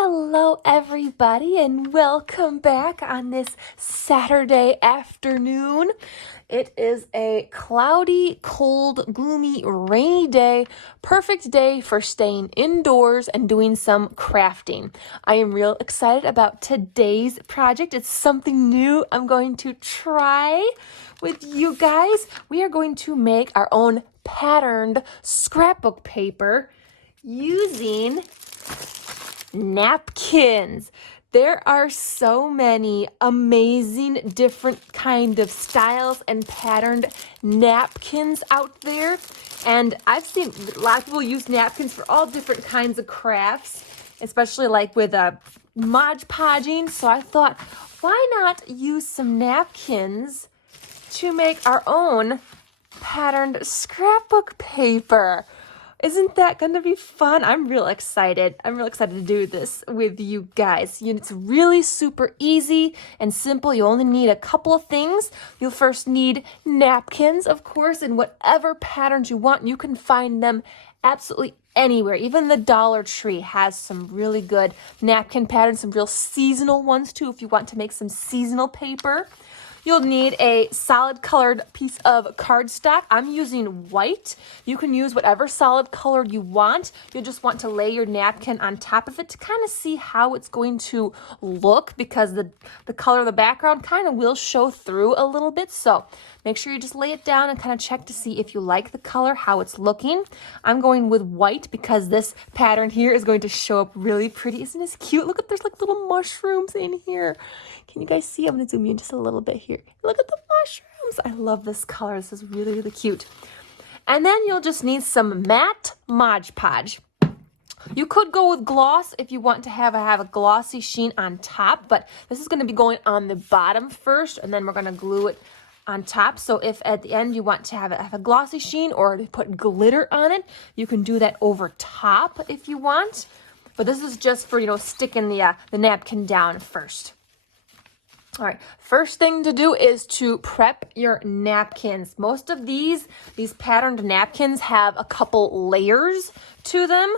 Hello, everybody, and welcome back on this Saturday afternoon. It is a cloudy, cold, gloomy, rainy day. Perfect day for staying indoors and doing some crafting. I am real excited about today's project. It's something new I'm going to try with you guys. We are going to make our own patterned scrapbook paper using napkins. There are so many amazing different kind of styles and patterned napkins out there. And I've seen a lot of people use napkins for all different kinds of crafts, especially like with Mod Podging. So I thought, why not use some napkins to make our own patterned scrapbook paper? Isn't that going to be fun? I'm real excited. I'm real excited to do this with you guys. It's really super easy and simple. You only need a couple of things. You'll first need napkins, of course, in whatever patterns you want. You can find them absolutely anywhere. Even the Dollar Tree has some really good napkin patterns, some real seasonal ones too, if you want to make some seasonal paper. You'll need a solid colored piece of cardstock. I'm using white. You can use whatever solid color you want. You'll just want to lay your napkin on top of it to kind of see how it's going to look, because the color of the background kind of will show through a little bit. So make sure you just lay it down and kind of check to see if you like the color, how it's looking. I'm going with white because this pattern here is going to show up really pretty. Isn't this cute? Look at, there's like little mushrooms in here. Can you guys see? I'm going to zoom in just a little bit here. Look at the mushrooms. I love this color. This is really, really cute. And then you'll just need some matte Mod Podge. You could go with gloss if you want to have a glossy sheen on top, but this is going to be going on the bottom first, and then we're going to glue it on top. So if at the end you want to have a glossy sheen or to put glitter on it, you can do that over top if you want. But this is just for, sticking the napkin down first. All right, first thing to do is to prep your napkins. Most of these patterned napkins have a couple layers to them.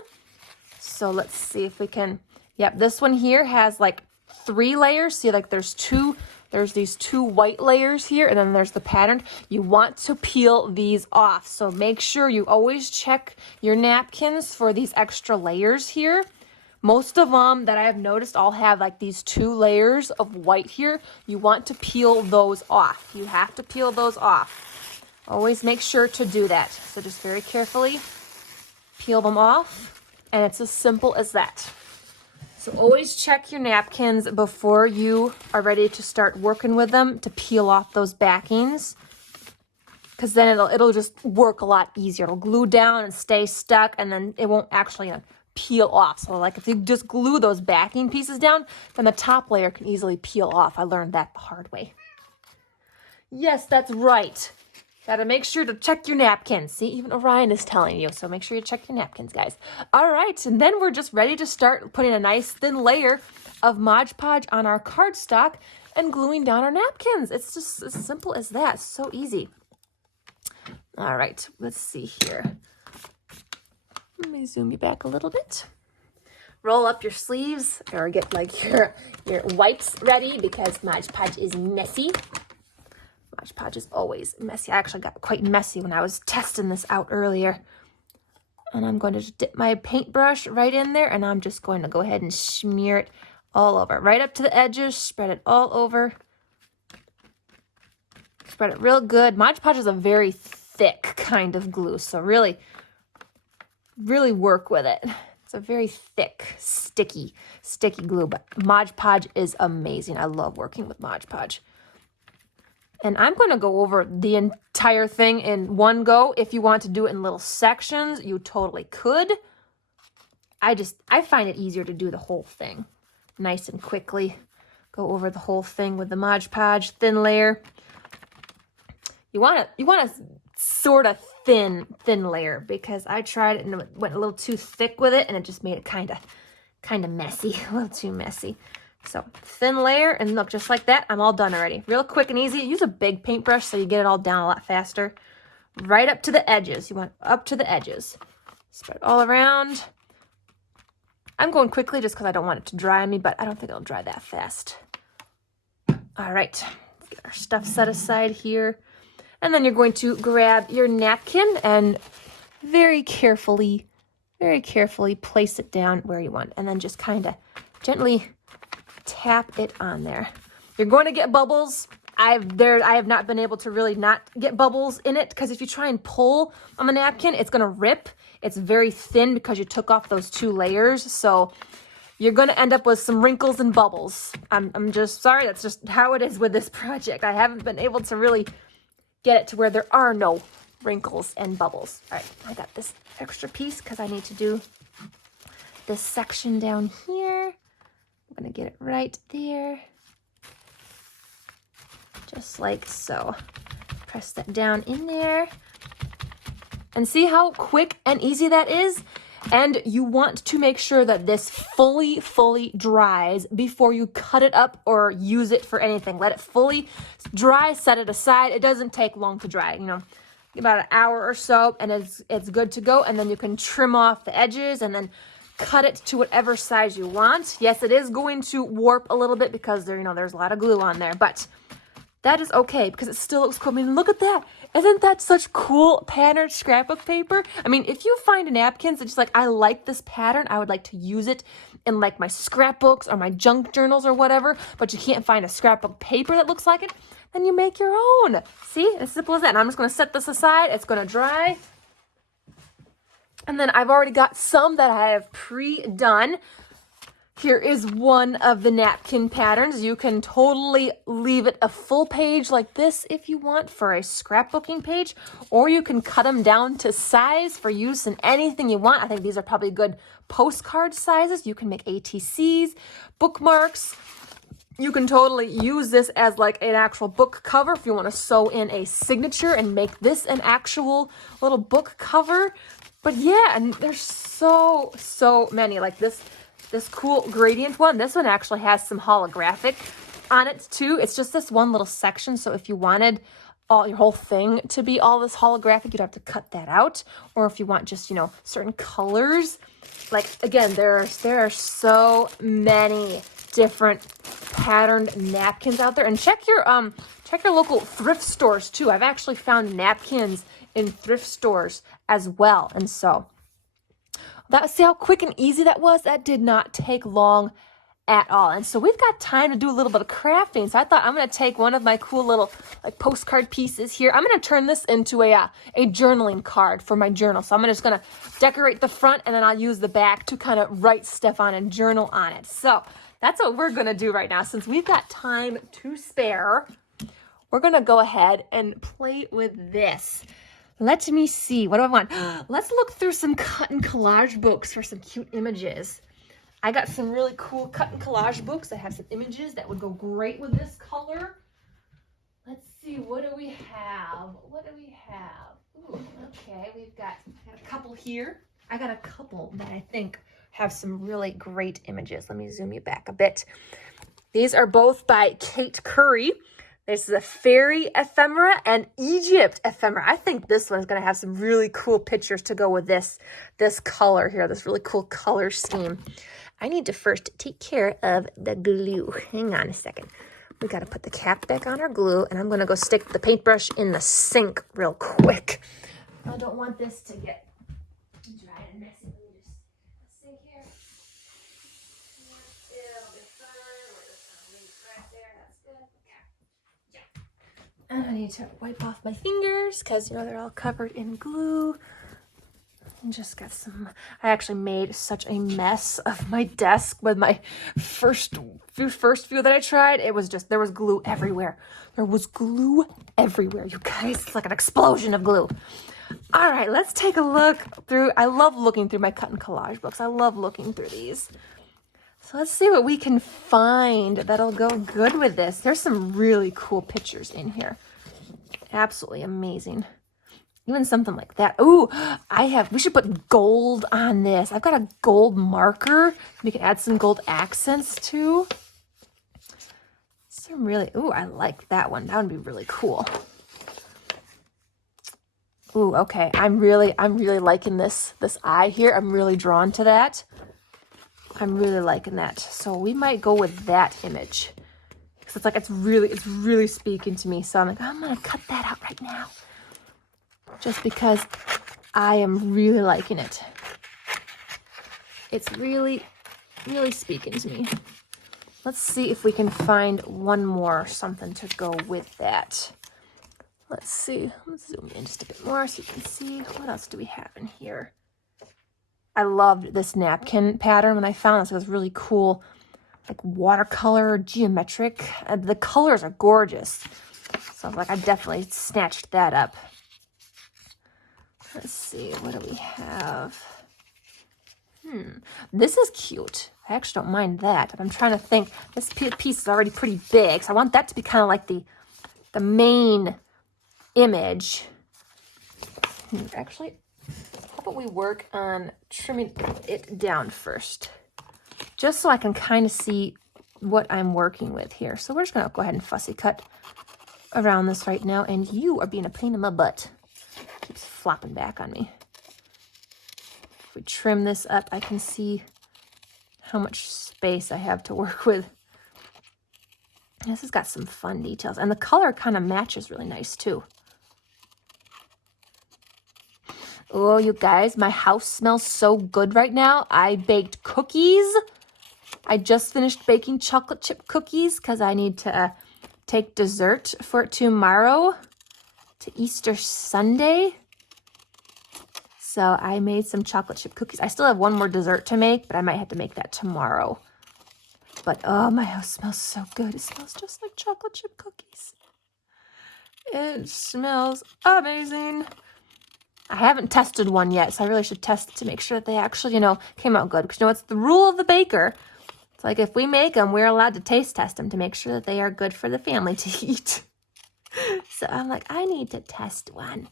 So let's see if we can, this one here has like 3 layers. See, like there's these 2 white layers here, and then there's the patterned. You want to peel these off. So make sure you always check your napkins for these extra layers here. Most of them that I have noticed all have like these 2 layers of white here. You want to peel those off. You have to peel those off. Always make sure to do that. So just very carefully peel them off, and it's as simple as that. So always check your napkins before you are ready to start working with them to peel off those backings, because then it'll just work a lot easier. It'll glue down and stay stuck, and then it won't actually peel off. So like if you just glue those backing pieces down, then the top layer can easily peel off. I learned that the hard way. Yes, that's right. Gotta make sure to check your napkins. See, even Orion is telling you. So make sure you check your napkins, guys. All right, and then we're just ready to start putting a nice thin layer of Mod Podge on our cardstock and gluing down our napkins. It's just as simple as that. So easy. All right, let's see here. Let me zoom you back a little bit. Roll up your sleeves, or get like your wipes ready, because Mod Podge is messy. Mod Podge is always messy. I actually got quite messy when I was testing this out earlier. And I'm going to just dip my paintbrush right in there, and I'm just going to go ahead and smear it all over. Right up to the edges, spread it all over. Spread it real good. Mod Podge is a very thick kind of glue, so really work with it. It's a very thick, sticky glue, but Mod Podge is amazing. I love working with Mod Podge. And I'm going to go over the entire thing in one go. If you want to do it in little sections, you totally could. I find it easier to do the whole thing nice and quickly. Go over the whole thing with the Mod Podge thin layer. You want to sort of thin layer, because I tried it and it went a little too thick with it, and it just made it kind of messy, a little too messy. So thin layer, and look, just like that, I'm all done already. Real quick and easy. Use a big paintbrush so you get it all down a lot faster. Right up to the edges. You want up to the edges. Spread all around. I'm going quickly just because I don't want it to dry on me, but I don't think it'll dry that fast. All right, let's get our stuff set aside here. And then you're going to grab your napkin and very carefully place it down where you want. And then just kind of gently tap it on there. You're going to get bubbles. I have not been able to really not get bubbles in it, because if you try and pull on the napkin, it's going to rip. It's very thin because you took off those 2 layers. So you're going to end up with some wrinkles and bubbles. I'm just sorry. That's just how it is with this project. I haven't been able to really get it to where there are no wrinkles and bubbles. All right, I got this extra piece because I need to do this section down here. I'm going to get it right there. Just like so. Press that down in there. And see how quick and easy that is? And you want to make sure that this fully dries before you cut it up or use it for anything. Let it fully dry, set it aside. It doesn't take long to dry, you know, about an hour or so, and it's good to go. And then you can trim off the edges and then cut it to whatever size you want. Yes, it is going to warp a little bit because there, you know, there's a lot of glue on there, but that is okay because it still looks cool. I mean, look at that. Isn't that such cool patterned scrapbook paper? I mean, if you find a napkin that's just like, I like this pattern, I would like to use it in like my scrapbooks or my junk journals or whatever, but you can't find a scrapbook paper that looks like it, then you make your own. See, as simple as that. And I'm just going to set this aside. It's going to dry. And then I've already got some that I have pre-done. Here is one of the napkin patterns. You can totally leave it a full page like this if you want for a scrapbooking page, or you can cut them down to size for use in anything you want. I think these are probably good postcard sizes. You can make ATCs, bookmarks. You can totally use this as like an actual book cover if you want to sew in a signature and make this an actual little book cover. But yeah, and there's so many like this cool gradient one. This one actually has some holographic on it too. It's just this one little section. So if you wanted your whole thing to be all this holographic, you'd have to cut that out. Or if you want just, you know, certain colors, like again, there are so many different patterned napkins out there. And check your local thrift stores too. I've actually found napkins in thrift stores as well. And so see how quick and easy that was? That did not take long at all. And so we've got time to do a little bit of crafting. So I thought I'm going to take one of my cool little like postcard pieces here. I'm going to turn this into a journaling card for my journal. So I'm just going to decorate the front, and then I'll use the back to kind of write stuff on and journal on it. So that's what we're going to do right now. Since we've got time to spare, we're going to go ahead and play with this. Let me see. What do I want? Let's look through some cut and collage books for some cute images. I got some really cool cut and collage books that have some images that would go great with this color. Let's see. What do we have? Ooh, okay. I got a couple here. I got a couple that I think have some really great images. Let me zoom you back a bit. These are both by Kate Curry. This is a fairy ephemera and Egypt ephemera. I think this one's going to have some really cool pictures to go with this color here, this really cool color scheme. I need to first take care of the glue. Hang on a second. We got to put the cap back on our glue, and I'm going to go stick the paintbrush in the sink real quick. I don't want this to get dry and messy. Let me just sink here. It'll be fine. We're just going to leave it right there. That's good. And I need to wipe off my fingers because, you know, they're all covered in glue. And just got some, I actually made such a mess of my desk with my first few that I tried. It was just, there was glue everywhere. There was glue everywhere, you guys. It's like an explosion of glue. All right, let's take a look through. I love looking through my cut and collage books. I love looking through these. So let's see what we can find that'll go good with this. There's some really cool pictures in here. Absolutely amazing. Even something like that. Ooh, we should put gold on this. I've got a gold marker. We can add some gold accents too. Some really, ooh, I like that one. That would be really cool. Ooh, okay. I'm really liking this eye here. I'm really drawn to that. I'm really liking that. So we might go with that image. Because it's like, it's really speaking to me. So I'm like, I'm going to cut that out right now. Just because I am really liking it. It's really speaking to me. Let's see if we can find one more something to go with that. Let's see. Let's zoom in just a bit more so you can see. What else do we have in here? I loved this napkin pattern when I found this. It was really cool. Like watercolor, geometric. The colors are gorgeous. So like I definitely snatched that up. Let's see. What do we have? This is cute. I actually don't mind that. But I'm trying to think. This piece is already pretty big. So I want that to be kind of like the main image. Actually, how about we work on trimming it down first, just so I can kind of see what I'm working with here. So we're just gonna go ahead and fussy cut around this right now, and you are being a pain in my butt. Keeps flopping back on me. If we trim this up, I can see how much space I have to work with. This has got some fun details, and the color kind of matches really nice too. Oh, you guys, my house smells so good right now. I baked cookies. I just finished baking chocolate chip cookies because I need to take dessert for tomorrow to Easter Sunday. So I made some chocolate chip cookies. I still have one more dessert to make, but I might have to make that tomorrow. But oh, my house smells so good. It smells just like chocolate chip cookies. It smells amazing. I haven't tested one yet, so I really should test it to make sure that they actually, came out good. Because, it's the rule of the baker. It's like if we make them, we're allowed to taste test them to make sure that they are good for the family to eat. So I'm like, I need to test one.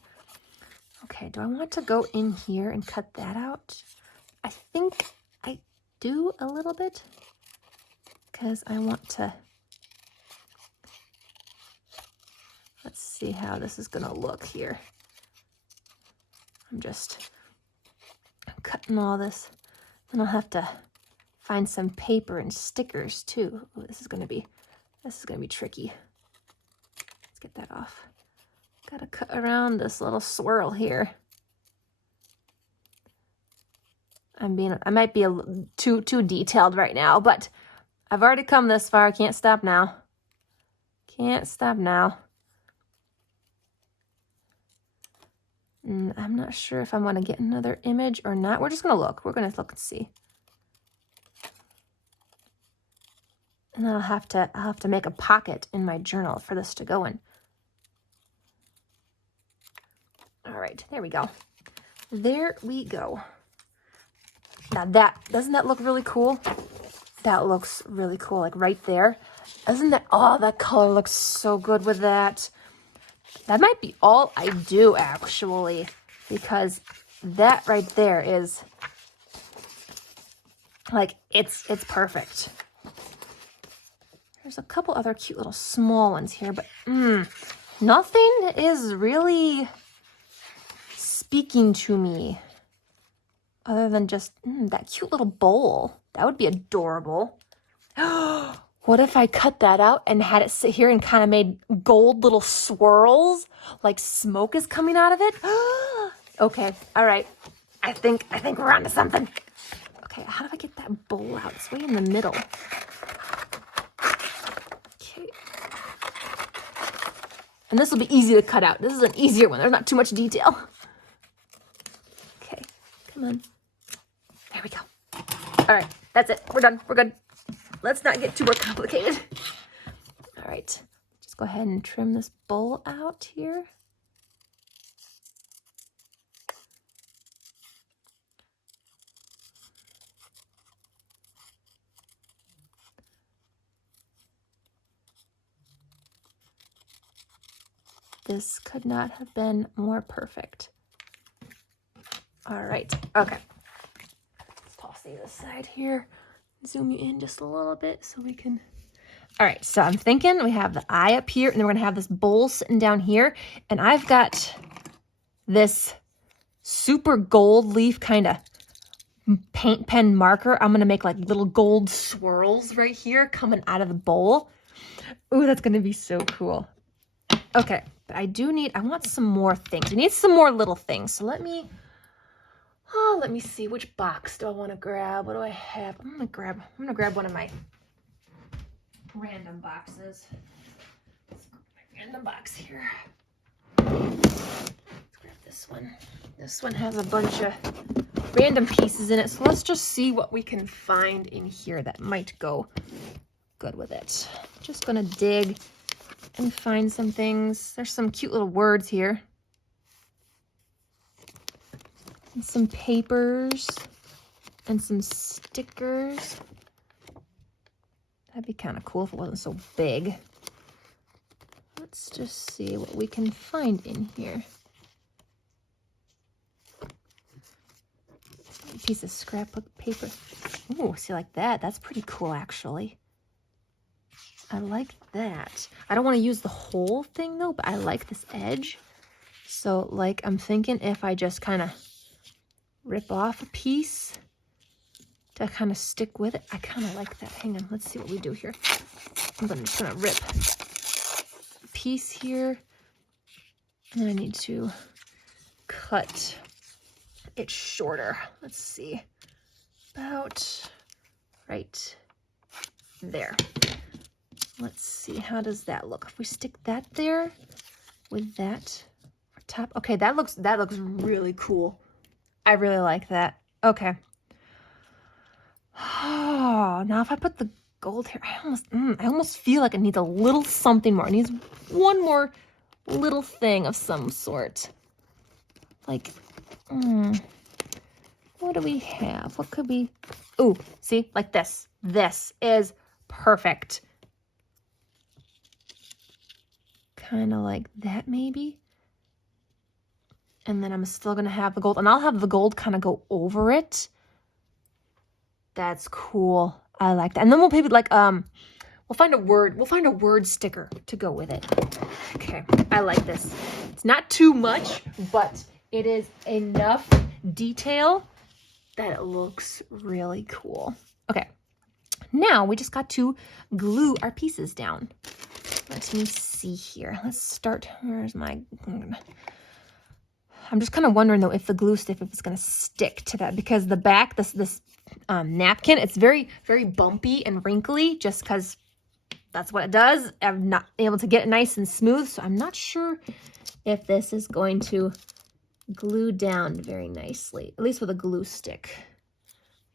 Okay, do I want to go in here and cut that out? I think I do a little bit. Because I want to... Let's see how this is going to look here. I'm just cutting all this. Then I'll have to find some paper and stickers too. Ooh, this is gonna be tricky. Let's get that off. Gotta cut around this little swirl here. I might be too detailed right now, but I've already come this far. I can't stop now. Can't stop now. I'm not sure if I want to get another image or not. We're just going to look. We're going to look and see. And then I'll have to make a pocket in my journal for this to go in. All right, there we go. There we go. Now doesn't that look really cool? That looks really cool, like right there. That color looks so good with that. That might be all I do, actually, because that right there is, like, it's perfect. There's a couple other cute little small ones here, but nothing is really speaking to me other than just that cute little bowl. That would be adorable. What if I cut that out and had it sit here and kind of made gold little swirls, like smoke is coming out of it? Okay, all right. I think we're onto something. Okay, how do I get that bowl out? It's way in the middle. Okay. And this will be easy to cut out. This is an easier one. There's not too much detail. Okay, come on. There we go. All right, that's it. We're done. We're good. Let's not get too more complicated. All right, just go ahead and trim this bowl out here. This could not have been more perfect. All right, okay. Let's toss these aside here. Zoom you in just a little bit so we can... All right, so I'm thinking we have the eye up here, and then we're gonna have this bowl sitting down here, and I've got this super gold leaf kind of paint pen marker, I'm going to make like little gold swirls right here coming out of the bowl. Ooh, that's going to be so cool. Okay, but I want some more things. I need some more little things. So let me see, which box do I want to grab? What do I have? I'm going to grab one of my random boxes. Let's go to my random box here. Let's grab this one. This one has a bunch of random pieces in it. So let's just see what we can find in here that might go good with it. Just going to dig and find some things. There's some cute little words here. And some papers and some stickers. That'd be kind of cool if it wasn't so big. Let's just see what we can find in here. A piece of scrapbook paper. Ooh, see, like that. That's pretty cool, actually. I like that. I don't want to use the whole thing, though, but I like this edge. So, like, I'm thinking if I just kind of rip off a piece to kind of stick with it. I kind of like that. Hang on. Let's see what we do here. I'm just going to rip a piece here. And I need to cut it shorter. Let's see. About right there. Let's see. How does that look? If we stick that there with that top. Okay, that looks really cool. I really like that. Okay. Oh, now if I put the gold here, I almost feel like it needs a little something more. It needs one more little thing of some sort. Like, what do we have? What could we? Ooh, see, like this. This is perfect. Kind of like that, maybe. And then I'm still gonna have the gold, and I'll have the gold kind of go over it. That's cool. I like that. And then we'll maybe like we'll find a word sticker to go with it. Okay, I like this. It's not too much, but it is enough detail that it looks really cool. Okay, now we just got to glue our pieces down. Let me see here. Let's start. Where's my? I'm just kind of wondering though if the glue stick, if it's gonna stick to that, because the back, this napkin, it's very, very bumpy and wrinkly, just because that's what it does. I'm not able to get it nice and smooth, so I'm not sure if this is going to glue down very nicely, at least with a glue stick.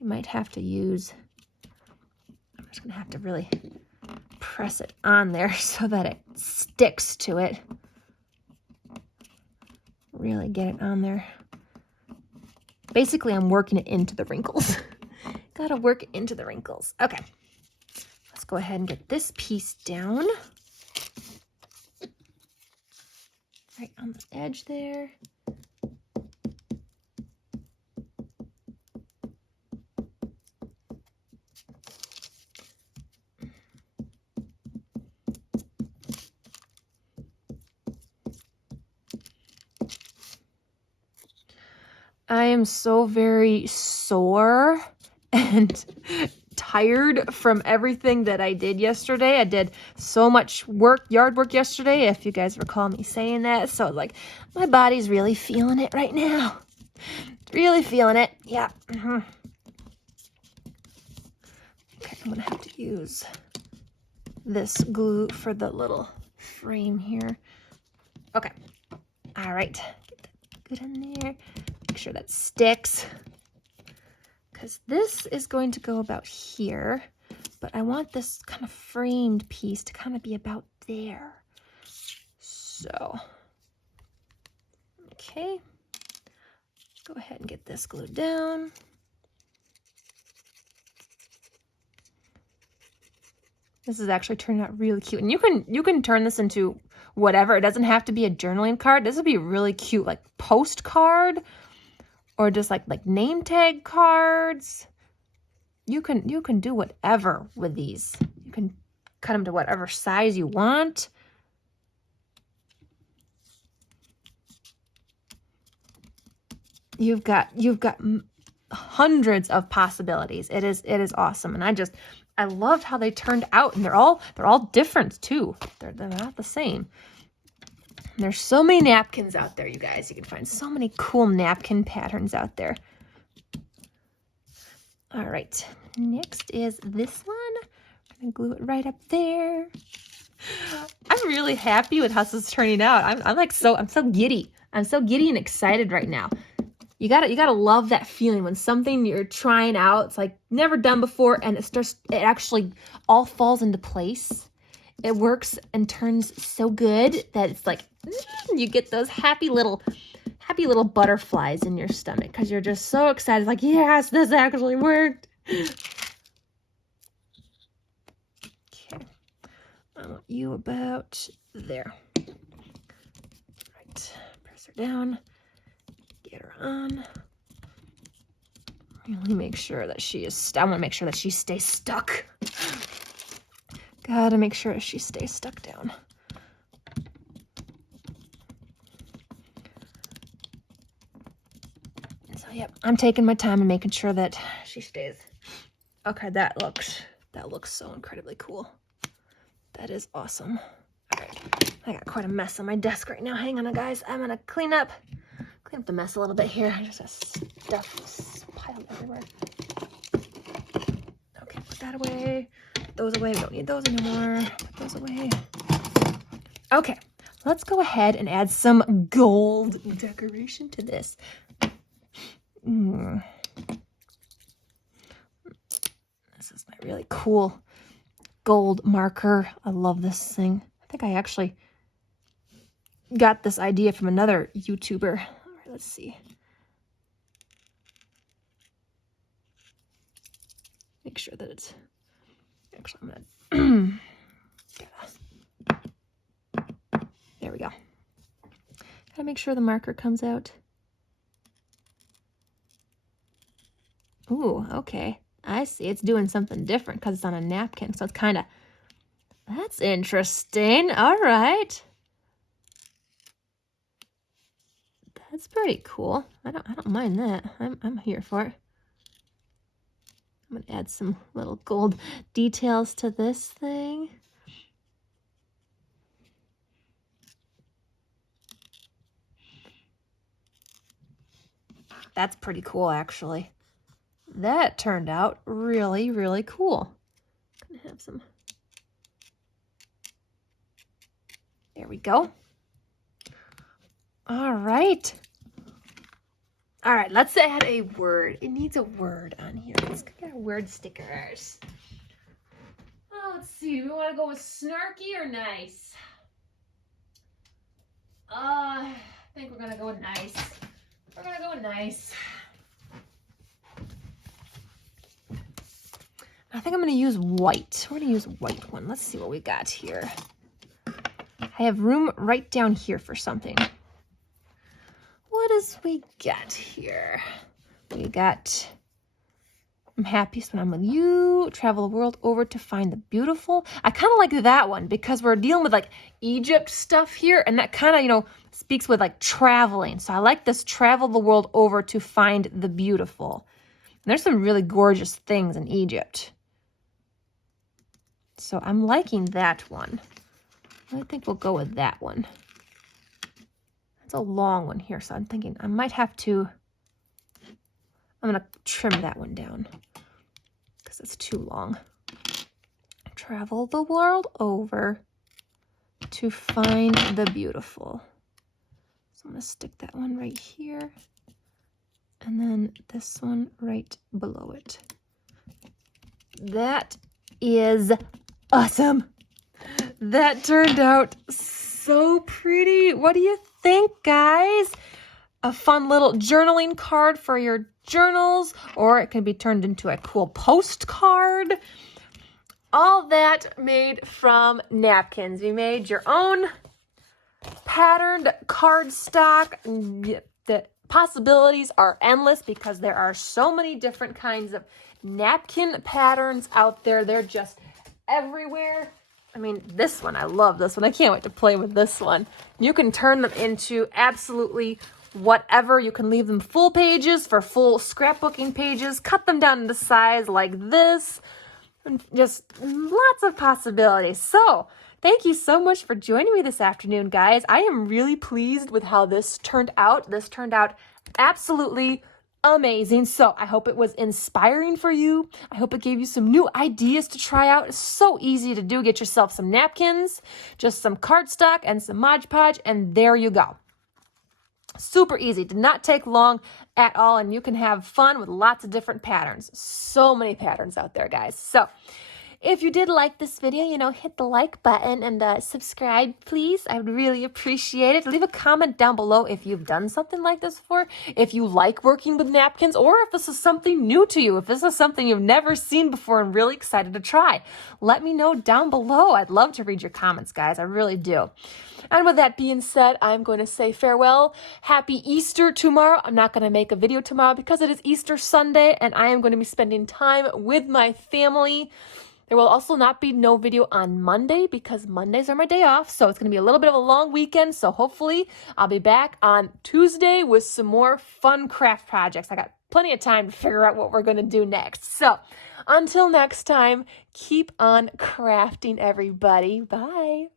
You might have to use, I'm just gonna have to really press it on there so that it sticks to it. Really get it on there. Basically, I'm working it into the wrinkles. Gotta work it into the wrinkles. Okay, let's go ahead and get this piece down. Right on the edge there. I am so very sore and tired from everything that I did yesterday. I did so much work, yard work yesterday, if you guys recall me saying that. So like my body's really feeling it right now. Really feeling it. Yeah. Okay, I'm gonna have to use this glue for the little frame here. Okay. All right. Get that good in there. Make sure that sticks, because this is going to go about here, but I want this kind of framed piece to kind of be about there. So, okay, go ahead and get this glued down. This is actually turning out really cute, and you can turn this into whatever. It doesn't have to be a journaling card. This would be really cute, like postcard. Or just like name tag cards. You can do whatever with these. You can cut them to whatever size you want. You've got hundreds of possibilities. It is awesome. And I loved how they turned out, and they're all different too. They're not the same. There's so many napkins out there, you guys. You can find so many cool napkin patterns out there. All right, next is this one. I'm gonna glue it right up there. I'm really happy with how this is turning out. I'm so giddy. I'm so giddy and excited right now. You gotta love that feeling when something you're trying out, it's like never done before, and it actually all falls into place. It works and turns so good that it's like you get those happy little butterflies in your stomach because you're just so excited. Like, yes, this actually worked. Okay, I want you about there. Right, press her down, get her on. Really make sure that I want to make sure that she stays stuck. Gotta make sure she stays stuck down. So, yep, I'm taking my time and making sure that she stays. Okay, that looks so incredibly cool. That is awesome. All right, I got quite a mess on my desk right now. Hang on, guys. I'm gonna clean up the mess a little bit here. I just have stuff piled everywhere. Okay, put that away. Those away. We don't need those anymore. Put those away. Okay, let's go ahead and add some gold decoration to this. This is my really cool gold marker. I love this thing. I think I actually got this idea from another YouTuber. All right, let's see. Make sure that it's actually, I'm gonna there we go. Gotta make sure the marker comes out. Ooh, okay. I see. It's doing something different because it's on a napkin. So it's kind of, that's interesting. All right. That's pretty cool. I don't mind that. I'm here for it. I'm gonna add some little gold details to this thing. That's pretty cool, actually. That turned out really, really cool. Gonna have some. There we go. All right. All right, let's add a word. It needs a word on here. Let's get our word stickers. Oh, let's see. Do we want to go with snarky or nice? I think we're gonna go with nice. We're gonna go with nice. I think I'm gonna use white. We're gonna use white one. Let's see what we got here. I have room right down here for something. What does we got here? We got, I'm happiest when I'm with you, travel the world over to find the beautiful. I kind of like that one because we're dealing with like Egypt stuff here, and that kind of, speaks with like traveling. So I like this, travel the world over to find the beautiful. And there's some really gorgeous things in Egypt. So I'm liking that one. I think we'll go with that one. It's a long one here, so I'm thinking I might have to, I'm going to trim that one down because it's too long. Travel the world over to find the beautiful. So I'm going to stick that one right here, and then this one right below it. That is awesome. That turned out so pretty. What do you think, guys? A fun little journaling card for your journals, or it can be turned into a cool postcard. All that made from napkins. You made your own patterned cardstock. The possibilities are endless because there are so many different kinds of napkin patterns out there. They're just everywhere. I mean, this one, I love this one. I can't wait to play with this one. You can turn them into absolutely whatever. You can leave them full pages for full scrapbooking pages, cut them down into size like this, and just lots of possibilities. So thank you so much for joining me this afternoon, guys. I am really pleased with how this turned out. This turned out absolutely amazing. So I hope it was inspiring for you. I hope it gave you some new ideas to try out. It's so easy to do. Get yourself some napkins, just some cardstock and some Mod Podge, and there you go. Super easy. Did not take long at all, and you can have fun with lots of different patterns. So many patterns out there, guys. So if you did like this video, hit the like button and subscribe, please. I would really appreciate it. Leave a comment down below if you've done something like this before, if you like working with napkins, or if this is something new to you, if this is something you've never seen before and really excited to try. Let me know down below. I'd love to read your comments, guys. I really do. And with that being said, I'm going to say farewell. Happy Easter tomorrow. I'm not going to make a video tomorrow because it is Easter Sunday, and I am going to be spending time with my family. There will also not be no video on Monday because Mondays are my day off. So it's going to be a little bit of a long weekend. So hopefully I'll be back on Tuesday with some more fun craft projects. I got plenty of time to figure out what we're going to do next. So until next time, keep on crafting, everybody. Bye.